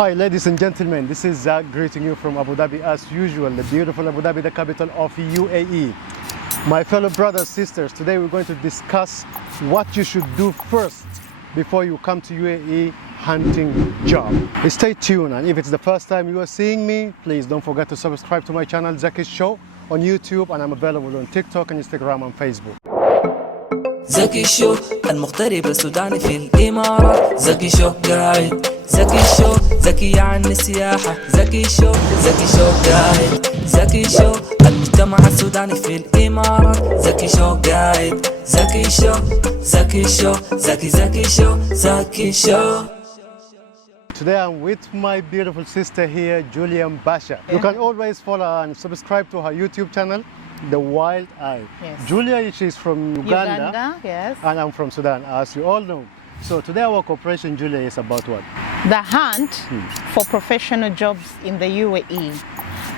Hi ladies and gentlemen, this is Zach greeting you from Abu Dhabi as usual, the beautiful Abu Dhabi, the capital of UAE. My fellow brothers, sisters, today we're going to discuss what you should do first before you come to UAE hunting job. Stay tuned, and if it's the first time you are seeing me, please don't forget to subscribe to my channel Zaki's Show on YouTube, and I'm available on TikTok and Instagram and Facebook. زكي شو المغترب السوداني في الإمارات. زكي شو قاعد، زكي شو زكي عن السياحة. زكي شو قاعد، زكي شو المجتمع السوداني في الإمارات. زكي شو قاعد، زكي شو زكي شو. Today I'm with my beautiful sister here, Julian Basha. You can always follow and subscribe to her YouTube channel, The Wild Eye. Yes. Julia, she's from Uganda, yes. and I'm from Sudan, as you all know. So today our cooperation, Julia, is about what? The hunt for professional jobs in the UAE.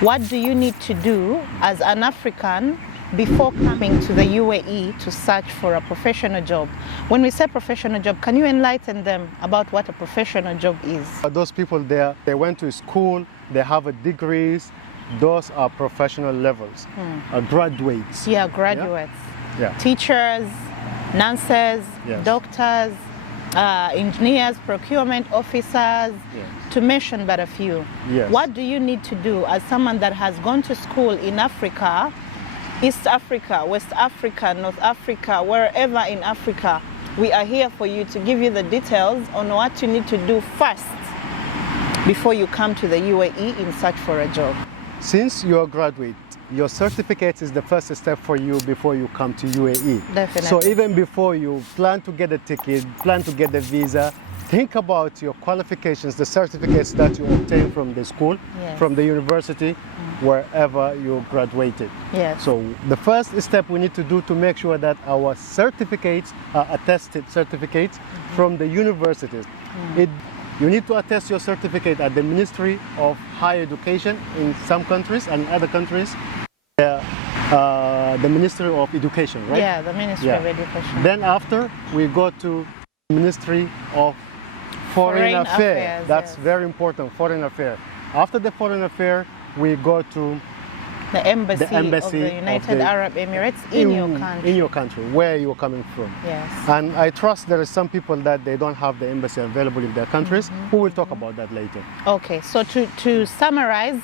What do you need to do as an African before coming to the UAE to search for a professional job? When we say professional job, can you enlighten them about what a professional job is? Those people there, they went to school, they have degrees. Those are professional levels, graduates. Yeah, graduates. Yeah. Teachers, nurses, Yes. doctors, engineers, procurement officers, Yes. to mention but a few. Yes. What do you need to do as someone that has gone to school in Africa, East Africa, West Africa, North Africa, wherever in Africa? We are here for you to give you the details on what you need to do first before you come to the UAE in search for a job. Since you're a graduate, your certificate is the first step for you before you come to UAE. Definitely. So even before you plan to get a ticket, plan to get the visa, think about your qualifications, the certificates that you obtain from the school, Yes. from the university, wherever you graduated. Yes. So the first step we need to do to make sure that our certificates are attested certificates from the universities. You need to attest your certificate at the Ministry of Higher Education in some countries, and in other countries, the Ministry of Education, right? Yeah, the Ministry of Education. Then after, we go to Ministry of Foreign Affairs. That's yes. very important, Foreign Affairs. After the Foreign Affairs, we go to The embassy, embassy of the United of the- Arab Emirates in your country. In your country, where you're coming from. Yes. And I trust there is some people that they don't have the embassy available in their countries. Who will talk about that later. Okay, so to summarize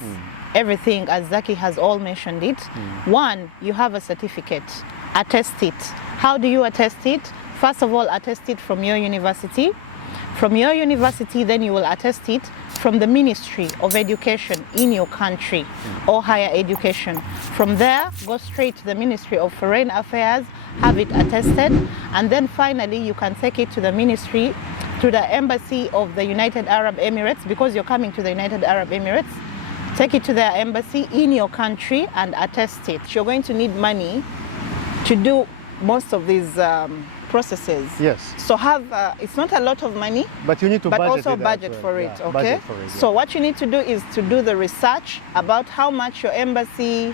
everything, as Zaki has all mentioned it, one, you have a certificate, attest it. How do you attest it? First of all, attest it from your university. From your university, then you will attest it from the Ministry of Education in your country or higher education. From there, go straight to the Ministry of Foreign Affairs, have it attested, and then finally you can take it to the ministry, to the embassy of the United Arab Emirates, because you're coming to the United Arab Emirates. Take it to their embassy in your country and attest it. You're going to need money to do most of these processes. Yes. So it's not a lot of money, But you need to but budget also it as budget well. for it, Yeah, okay? budget for it, yeah. So what you need to do is to do the research about how much your embassy,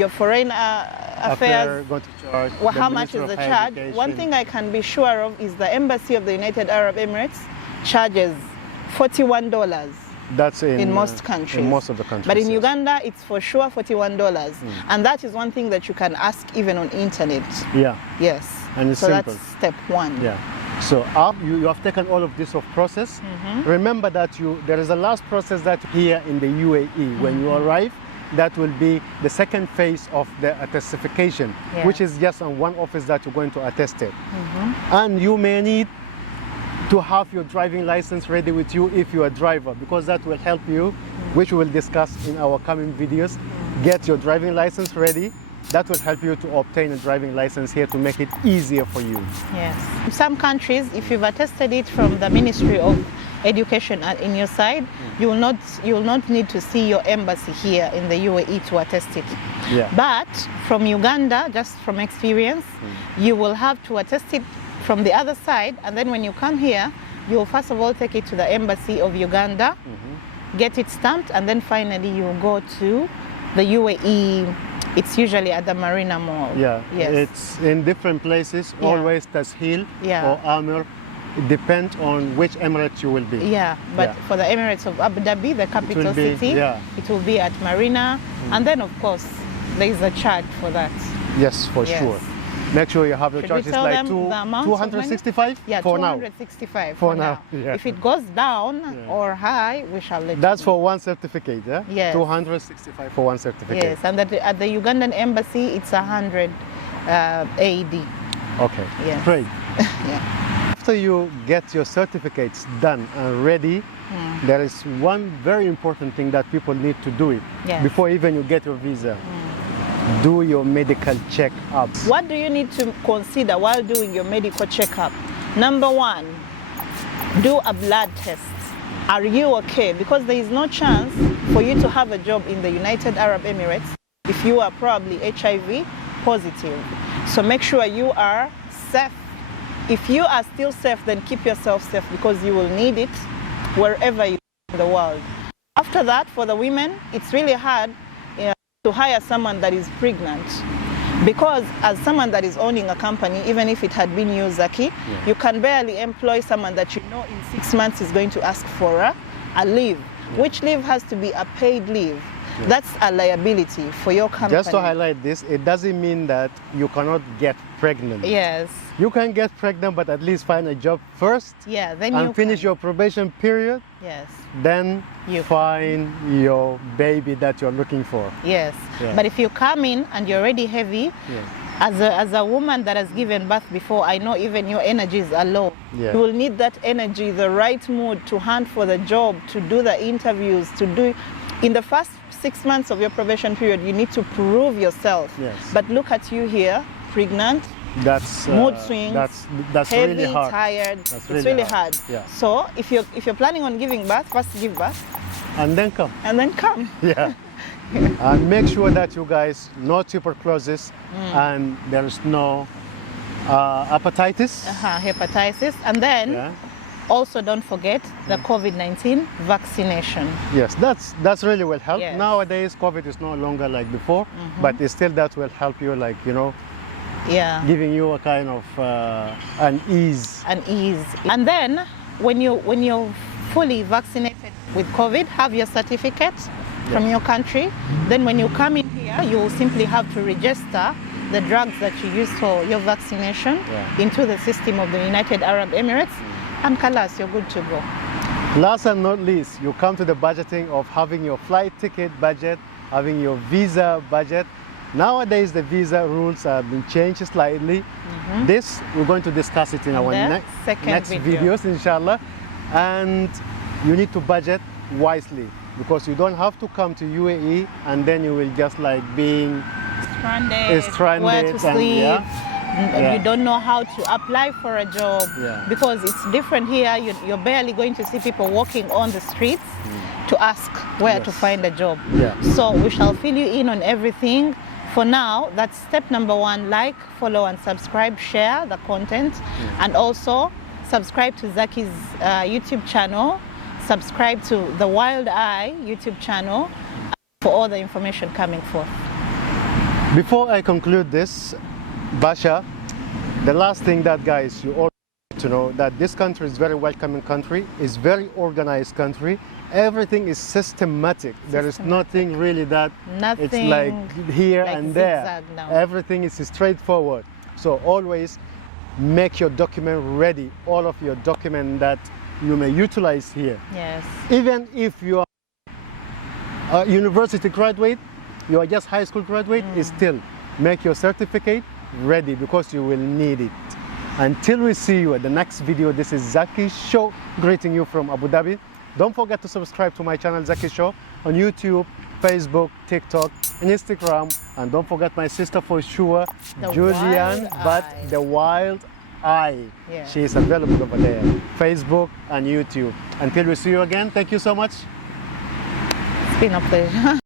your foreign affairs, going to charge. well, the how much Ministry is of the Higher charge? Education. One thing I can be sure of is the embassy of the United Arab Emirates charges $41 That's in most countries. In most of the countries. But in yes. Uganda, it's for sure $41. And that is one thing that you can ask even on internet. Yeah. Yes. And it's so simple. that's step one. Yeah. So you have taken all of this of process. Remember that there is a last process that here in the UAE when you arrive. That will be the second phase of the attestification, Yeah. which is just on one office that you're going to attest it. And you may need to have your driving license ready with you if you're a driver, because that will help you, which we will discuss in our coming videos. Get your driving license ready. That will help you to obtain a driving license here to make it easier for you. Yes. In some countries, if you've attested it from the Ministry of Education in your side, you will not need to see your embassy here in the UAE to attest it. Yeah. But from Uganda, just from experience, you will have to attest it from the other side, and then when you come here, you will first of all take it to the embassy of Uganda, get it stamped, and then finally you will go to the UAE. It's usually at the Marina Mall. Yeah, Yes. it's in different places, Yeah. always Tasheel Yeah. or Amir it depends on which Emirates you will be. Yeah, but Yeah. for the Emirates of Abu Dhabi, the capital be- city, yeah. it will be at Marina. And then, of course, there is a charge for that. Yes, for Yes. sure. Make sure you have your Should we charges tell like them the amount of money? 265 Yeah, for now. 265 For now, yeah. If it goes down or high, we shall let That's you for one certificate, yeah? Yes. 265 for one know. certificate. Yes, and at the Ugandan embassy, it's 100 AED. Okay, Yes. great. Yeah. After you get your certificates done and ready, there is one very important thing that people need to do it Yes. before even you get your visa. Do your medical check-ups. What do you need to consider while doing your medical checkup? Number one, do a blood test. Are you okay? Because there is no chance for you to have a job in the United Arab Emirates if you are probably HIV positive. So make sure you are safe. If you are still safe, then keep yourself safe because you will need it wherever you are in the world. After that, for the women, it's really hard to hire someone that is pregnant. Because as someone that is owning a company, even if it had been you, Zaki, you can barely employ someone that you know in 6 months is going to ask for a leave, which leave has to be a paid leave. That's a liability for your company. Just to highlight this, it doesn't mean that you cannot get pregnant. Yes. You can get pregnant, but at least find a job first Yeah, then and you finish can. your probation period. Yes. Then You find your baby that you're looking for. Yes. Yeah. But if you come in and you're already heavy, as a woman that has given birth before, I know even your energies are low. Yeah. You will need that energy, the right mood to hunt for the job, to do the interviews, to do. In the first 6 months of your probation period, you need to prove yourself. Yes. But look at you here, pregnant, That's mood swings, That's heavy, really hard. tired. That's It's really really hard. Yeah. So if you're planning on giving birth, first give birth And then come. and then come. Yeah. And make sure that you guys no tuberculosis and there is no hepatitis. Hepatitis, and then Yeah. also don't forget the COVID-19 vaccination. Yes, that's really will help. Yes. Nowadays, COVID is no longer like before, but it's still that will help you, like Yeah. giving you a kind of an ease. And ease. And then when you're fully vaccinated with COVID, have your certificate from your country. Then when you come in here, you will simply have to register the drugs that you use for your vaccination into the system of the United Arab Emirates, and kalas, you're good to go. Last and not least, you come to the budgeting of having your flight ticket budget, having your visa budget. Nowadays, the visa rules have been changed slightly. This, we're going to discuss it in our the second next video. videos, inshallah. And you need to budget wisely because you don't have to come to UAE and then you will just like being stranded where to and, sleep. Yeah. You don't know how to apply for a job because it's different here. You're barely going to see people walking on the streets to ask where to find a job. Yeah. So we shall fill you in on everything. For now, that's step number one: like, follow, and subscribe. Share the content, and also subscribe to Zaki's YouTube channel. Subscribe to the Wild Eye YouTube channel for all the information coming forth. Before I conclude this, Basha, the last thing that guys, you all need to know that this country is very welcoming country, is very organized country. Everything is systematic. There is nothing really that it's like here like and there. zigzag now. Everything is straightforward. So always make your document ready, all of your document that you may utilize here. Yes. Even if you are a university graduate, you are just high school graduate, still make your certificate ready because you will need it. Until we see you at the next video, this is Zaki Show greeting you from Abu Dhabi. Don't forget to subscribe to my channel Zaki Show on YouTube, Facebook, TikTok, and Instagram. And don't forget my sister for sure, The Julian, Wild but Eye. the Wild Eye. Yeah. She is available over there, Facebook and YouTube. Until we see you again, thank you so much. It's been a pleasure.